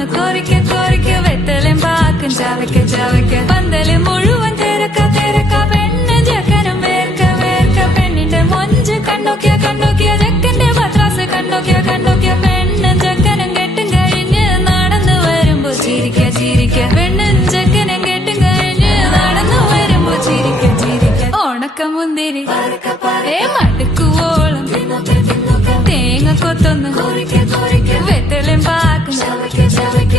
കൊത്തൊന്ന് കോരിക്ക കോരിക്ക വെത്തലും പാക്കും ചവയ്ക്ക ചവയ്ക്ക പന്തല് മുഴുവൻ തിരക്ക തിരക്ക പെണ്ണ് ചെക്കനും വേർക്ക വേർക്ക പെണ്ണിന്റെ മൊഞ്ച് കണ്ടോക്കിയ കണ്ടോക്കിയ ചെക്കന്റെ പത്രാസ് കണ്ടോക്കിയ കണ്ടോക്കിയ പെണ്ണും ചെക്കനും കെട്ടും കഴിഞ്ഞ് നടന്നു വരുമ്പോ ചിരിക്ക ചിരിക്ക പെണ്ണും ചെക്കനും കെട്ടും കഴിഞ്ഞ് നടന്നു വരുമ്പോ ചിരിക്ക ചിരിക്ക ഓണക്കമുന്തിരി മടുക്കുവോളം തേങ്ങ കൊത്തൊന്ന് വെത്തലും പാക്കും ചവയ്ക്ക ചവയ്ക്ക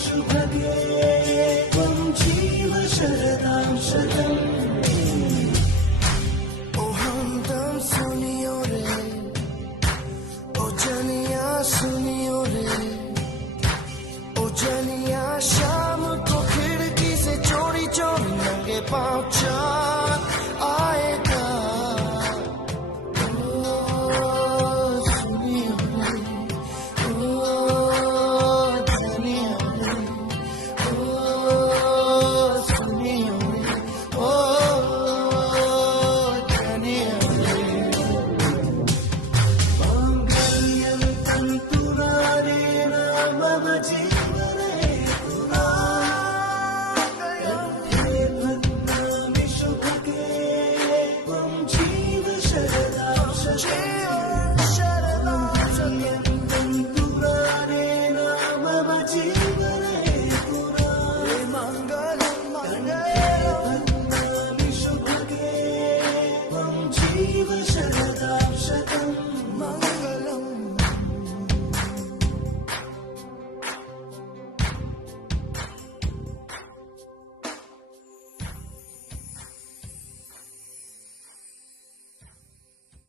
शुभगे त्वं जीव शरदां शरदां